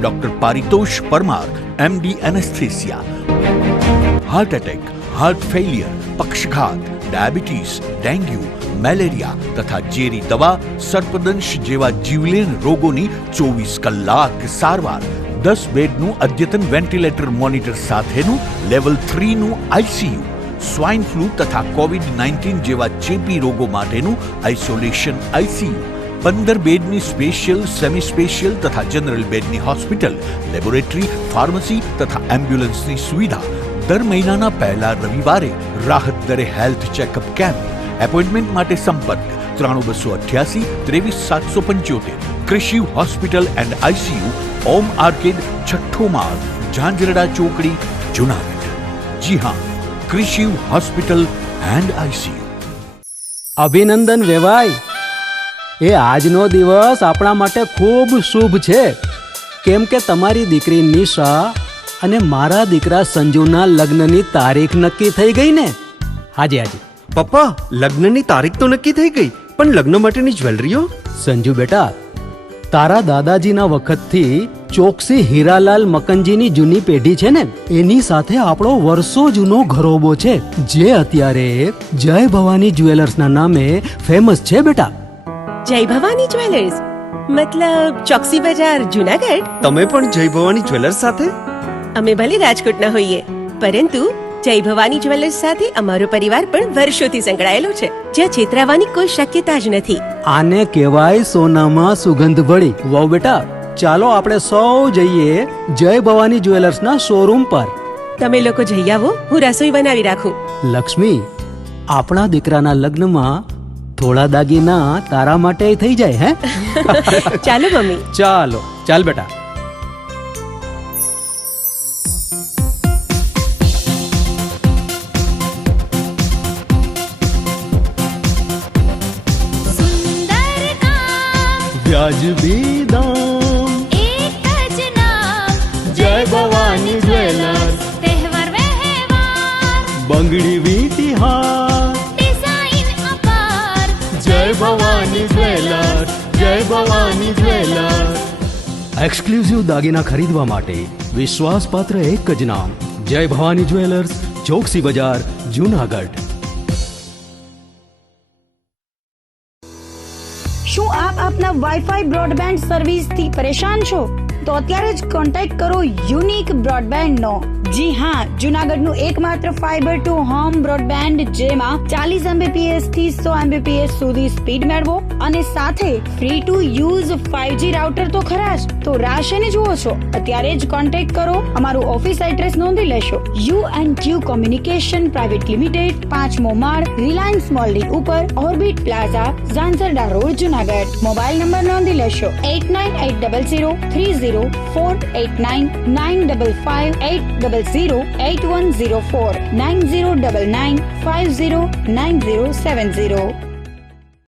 doctor Paritosh Parmar MD anaesthesia, heart attack, heart failure, પક્ષઘાત, ડાયાબિટીસ, ડેન્ગ્યુ, મેલેરિયા તથા ઝેરી દવા, સર્પદંશ જેવા જીવલેણ રોગોની 24 કલાક સારવાર, 10 બેડનું અદ્યતન વેન્ટિલેટર મોનિટર સાથેનું લેવલ 3નું આઈસીયુ, સ્વાઇન ફ્લૂ તથા કોવિડ-19 જેવા ચેપી રોગો માટેનું આઇસોલેશન આઈસીયુ, 15 બેડની સ્પેશિયલ, સેમી સ્પેશિયલ તથા જનરલ બેડની હોસ્પિટલ, લેબોરેટરી, ફાર્મસી તથા એમ્બ્યુલન્સની સુવિધા. દર મહિનાના પહેલા રવિવારે રાહત દરે હેલ્થ ચેકઅપ કેમ્પ. એપોઇન્ટમેન્ટ માટે સંપર્ક 9288 23775. કૃષિ hospital and ICU, Om arcade, છઠ્ઠો માળ, ઝાંઝરડા ચોકડી, જૂનાગઢ. જી હા, કૃષિ હોસ્પિટલ એન્ડ આઈસીયુ. અભિનંદન વેવાઈ, એ આજનો દિવસ આપણા માટે ખૂબ શુભ છે, કેમ કે તમારી દીકરી નિશા અને મારા દીકરા સંજુના લગ્નની તારીખ નક્કી થઈ ગઈ ને. હાજી હાજી પપ્પા, લગ્નની તારીખ તો નક્કી થઈ ગઈ, પણ લગ્ન માટેની જ્વેલરીઓ? સંજુ બેટા, તારા દાદાજીના વખતથી ચોકસી હીરાલાલ મકનજીની જૂની પેઢી છે ને, એની સાથે આપણો વર્ષો જૂનો ઘરોબો છે, જે અત્યારે જય ભવાની જ્વેલર્સના નામે ફેમસ છે બેટા. જય ભવાની જ્વેલર્સ મતલબ ચોકસી બજાર, જૂનાગઢ? તમે પણ જય ભવાની જ્વેલર્સ સાથે? અમે ભલે રાજકોટના હોઈએ, પરંતુ જય ભવાની જ્વેલર્સ સાથે અમારો પરિવાર પણ વર્ષોથી સંકળાયેલો છે, જ્યાં છેતરાવાની કોઈ શક્યતા જ નથી. આને કહેવાય સોનામાં સુગંધ ભળી. વાવ બેટા, ચાલો આપણે સૌ જઈએ જય ભવાની જ્વેલર્સના શોરૂમ પર. તમે લોકો જઈ આવો, હું રસોઈ બનાવી રાખું. લક્ષ્મી, આપણા દીકરાના લગ્નમાં થોડા દાગીના તારા માટે થઈ જાય હે? ચાલો મમ્મી. ચાલો ચાલ બેટા. વ્યાજબી દામ, એક જ નામ, જય ભવાની જ્વેલર્સ. તહેવાર વ્યવહાર, બંગડી વીટી હાર, ડિઝાઇન અપાર, જય ભવાની જ્વેલર્સ, જય ભવાની જ્વેલર્સ. એક્સક્લુઝિવ દાગીના ખરીદવા માટે વિશ્વાસપાત્ર એક જ નામ, જય ભવાની જ્વેલર્સ, ચોકસી બજાર, જૂનાગઢ. શું આપ આપના વાઈફાઈ બ્રોડબેન્ડ સર્વિસથી પરેશાન છો? તો અત્યારે જ કોન્ટેક્ટ કરો યુનિક બ્રોડબેન્ડ નો, જી હા, જુનાગઢનું એકમાત્ર ફાઈબર ટુ હોમ બ્રોડબેન્ડ જેમાં 40 Mbps થી 100 Mbps સુધી સ્પીડ મેળવો અને સાથે free to use 5G router તો ખરા જ. તો રાહ શેની જુઓ છો? અત્યારે જ કોન્ટેક્ટ કરો. અમારું ઓફિસ એડ્રેસ નોંધી લેશો. U&Q કોમ્યુનિકેશન પ્રાઇવેટ લિમિટેડ, 5મો માળ, રિલાયન્સ મોલની ઉપર, orbit plaza, Zanzarda road, Junagadh. Mobile number નોંધી લેશો 8980304899558508008104 9099509070.